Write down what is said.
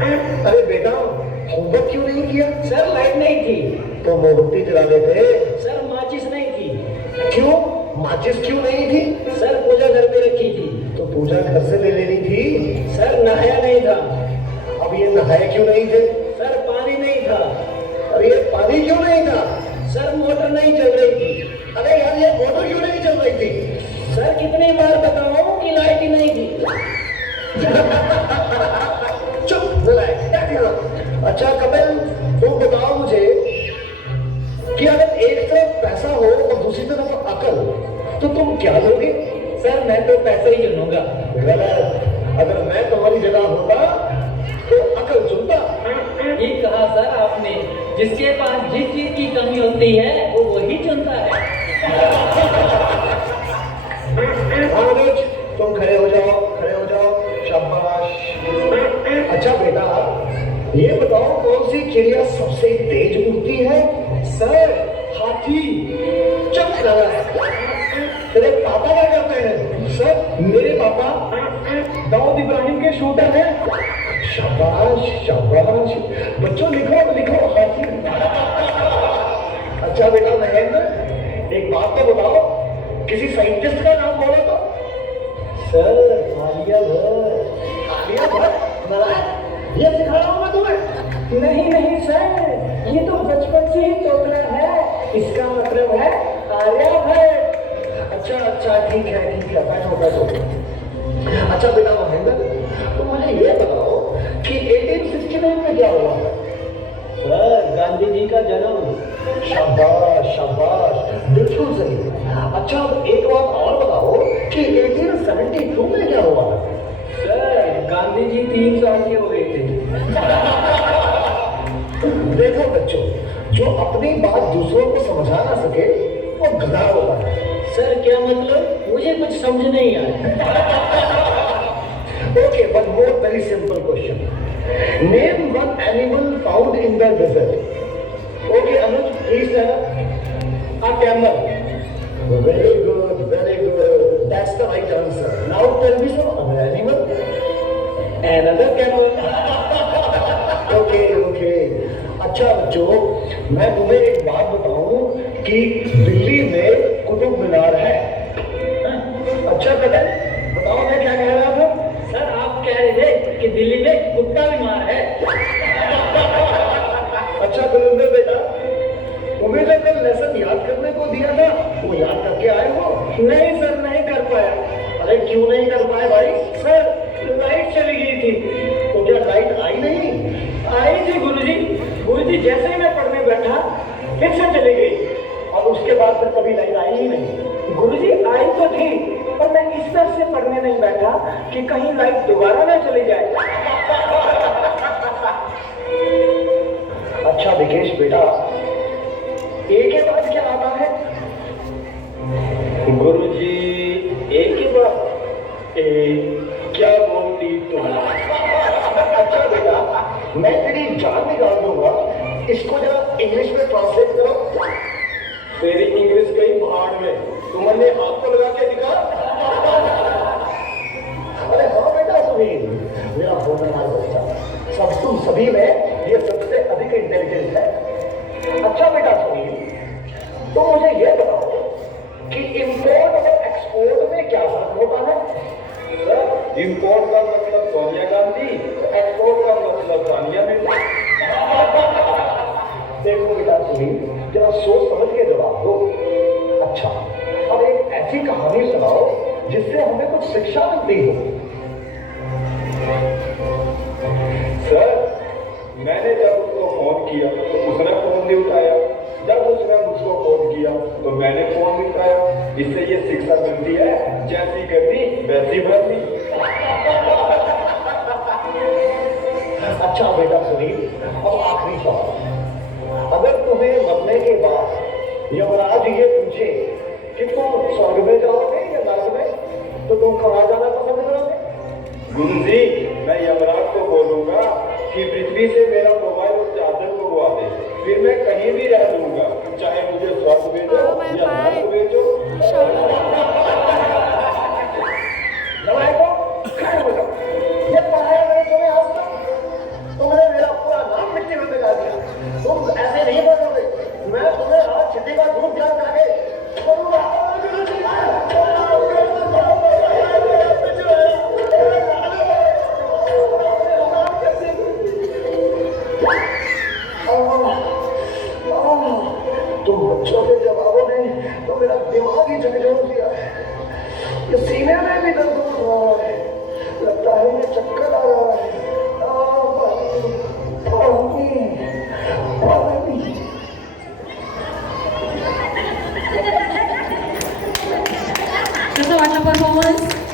अरे बेटा, होमवर्क क्यों नहीं किया? सर लाइट नहीं थी। तो मोमबत्ती जला देते। सर माचिस नहीं थी। क्यों? माचिस क्यों नहीं थी? सर पूजा घर पे रखी थी। तो पूजा घर से ले लेनी थी। सर नहाया नहीं था। अब ये नहाए क्यों नहीं थे? सर पानी नहीं था। अरे ये पानी क्यों नहीं था? सर मोटर नहीं चल रही थी। अरे यार, ये मोटर क्यों नहीं चल रही थी? सर कितनी बार बताऊं कि लाइट ही नहीं थी। चुप बुलाए। अच्छा कपिल, तुम बताओ मुझे कि अगर एक तरफ पैसा हो और दूसरी तरफ अकल, तो तुम क्या लोगे? सर मैं तो पैसे ही चुनूंगा। गलत। अगर मैं तुम्हारी जगह होता तो अकल चुनता। ठीक कहा सर आपने। जिसके पास जिस चीज की कमी होती है वो वही चुनता है। अनुज, तुम खड़े हो जाओ, खड़े हो जाओ। शाबाश। अच्छा बेटा, ये बताओ कौन सी चिड़िया सबसे तेज उड़ती है? सर हाथी। चुप कर। तेरे पापा क्या करते हैं? सर मेरे पापा दाऊद इब्राहिम के शूटर हैं। शाबाश शाबाश। बच्चों लिखो लिखो, हाथी। अच्छा बेटा महेंद्र, एक बात तो बताओ, किसी साइंटिस्ट का नाम बोलो तो। सर आलिया भट्ट। आलिया भट्ट? नारायण, ये सिखा रहा हूं मैं तुम्हें। नहीं नहीं सर, ये तो बचपन से ही चौधरा है। इसका मतलब है आर्यभट्ट। अच्छा अच्छा, ठीक है बैठो बैठो। अच्छा बेटा महेंद्र, तो मुझे ये बताओ कि 1869 में क्या हुआ? सर गांधी जी का जन्म। शाबाश शाबाश, बिल्कुल सही। अच्छा अब एक बात और बताओ कि 1872 में क्या हुआ? सर गांधी जी 3 साल के हो गए थे। देखो बच्चों, जो अपनी बात दूसरों को समझा ना सके वो गधा होता है। सर क्या मतलब? मुझे कुछ समझ नहीं आया। Okay, one more very simple question. Name one animal found in the desert. Okay, Anuj, please tell us. A camel. Very good, very good. That's the right answer. Now tell me some other animal. Another camel. Okay, okay. अच्छा बच्चों, मैं तुम्हें एक बात बताऊं कि दिल्ली में कुतुब मीनार है। अच्छा कदम, बताओ मैं क्या कह रहा था? सर आप कह रहे थे कि दिल्ली में कुत्ता बीमार है। अच्छा गुरुदेव बेटा, तुम्हें जो कल लेसन याद करने को दिया था वो याद करके आए हो? नहीं सर नहीं कर पाया। अरे क्यों नहीं कर पाए भाई? सर लाइट चली गई थी। तो क्या लाइट आई नहीं? आई थी गुरुजी। गुरुजी जैसे ही मैं पढ़ने बैठा फिर से चली गई। और उसके बाद फिर कभी लाइट आई ही नहीं? गुरुजी आई तो थी, पर मैं इस तरह से पढ़ने नहीं बैठा कि कहीं लाइट दोबारा ना चली जाए। अच्छा विकेश बेटा, ए के बाद क्या आता है? गुरुजी एक ही बात। क्या बोलती तुम? अच्छा बेटा, मैं तेरी जान निकाल दूंगा। इसको जरा इंग्लिश में ट्रांसलेट करो। तेरी इंग्लिश गई भाड़ में। तुमने हाथ को लगा के दिखा। अरे हाँ बेटा सुनील, मेरा होनहार बच्चा, सब तुम सभी में ये सबसे अधिक इंटेलिजेंट है। अच्छा बेटा सुनील, तो मुझे ये बताओ कि इंपोर्ट और एक्सपोर्ट में क्या फर्क होता है? सर इंपोर्ट का मतलब सोनिया गांधी, एक्सपोर्ट का मतलब सानिया मिर्जा। देखो बेटा सुनील, जरा सोच समझ के जवाब दो। अच्छा, अब एक ऐसी कहानी सुनाओ जिससे हमें कुछ शिक्षा मिलती हो। सर मैंने जब उसको फोन किया तो उसने फोन नहीं उठाया। जब उसने मुझको फोन किया तो मैंने फोन नहीं उठाया। इससे ये शिक्षा मिलती है, जैसी करनी वैसी भरनी। अच्छा बेटा सुनील, अब आखिरी सवाल। अगर तुम्हें मरने के बाद यमराज ये पूछे कि तुम स्वर्ग में जाओगे या नरक में, तो तुम कहाँ जाना पसंद करोगे? गुरुजी मैं यमराज को बोलूंगा कि पृथ्वी से मेरा मोबाइल और चार्जर को उड़ा दे, फिर मैं कहीं भी रह लूंगा, चाहे मुझे स्वर्ग भेजो या नरक भेजो। ये पढ़ाया मैंने तुम्हें आज तक? तुम बच्चों के जवाबों ने तो मेरा दिमाग ही झकझोर दिया है। ये सीने में भी दर्द हो रहा है।